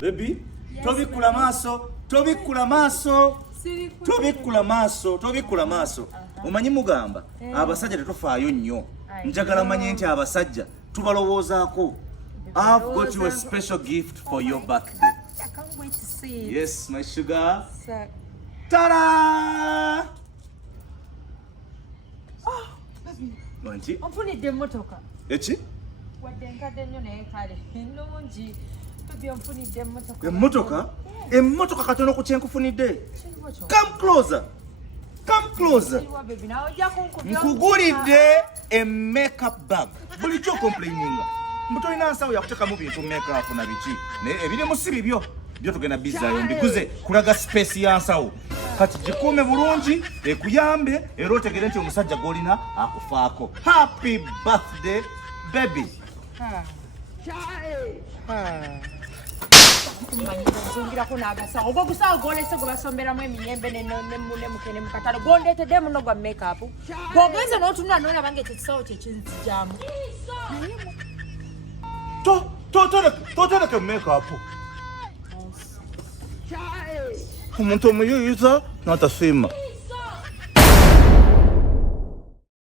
Baby, tobikula maaso, tobikula maaso. Tobikula maaso, tobikula maaso. Omanyi mugamba abasajja tetufaayo nnyo. Njagala manye nti abasajja tubalowoozaako. I've got you a special gift for your birthday. I can't wait to see it. Yes, my sugar. So, Ta-da! Wanti? onfunidde emmotoka. Eki? Wadde nkadde nnyo naye kale ennungi. Baby, onfunidde emmotoka. Emmotoka? Emmotoka katono ku kyenkufunidde. Come closer. Come closer. Baby, nawe ojja kunkubya. Nkugulidde a makeup bag. Bulijjo complaininga. Mbutolina nsawo yakutekamu bintu makeup na biki. Naye ebirimu si bibyo. Byo tugenda bizaayo mbiguze kulaga space ya nsawo. Kati gikuume bulungi ekuyambe era otegere nti omusajja gw'olina akufaako. Happy birthday baby. Zungirako n'agasawo ogwo gusawo gw'olese gwe basomberamu emiyembe n'emmune mu katale gw'ondeetedde muno gwa makeup gw'ogenze n'otunula n'olaba nga ekyo kisawo kye kinzijjamu. Totereke makeup. Omuntu omuyuyiza n'atasiima.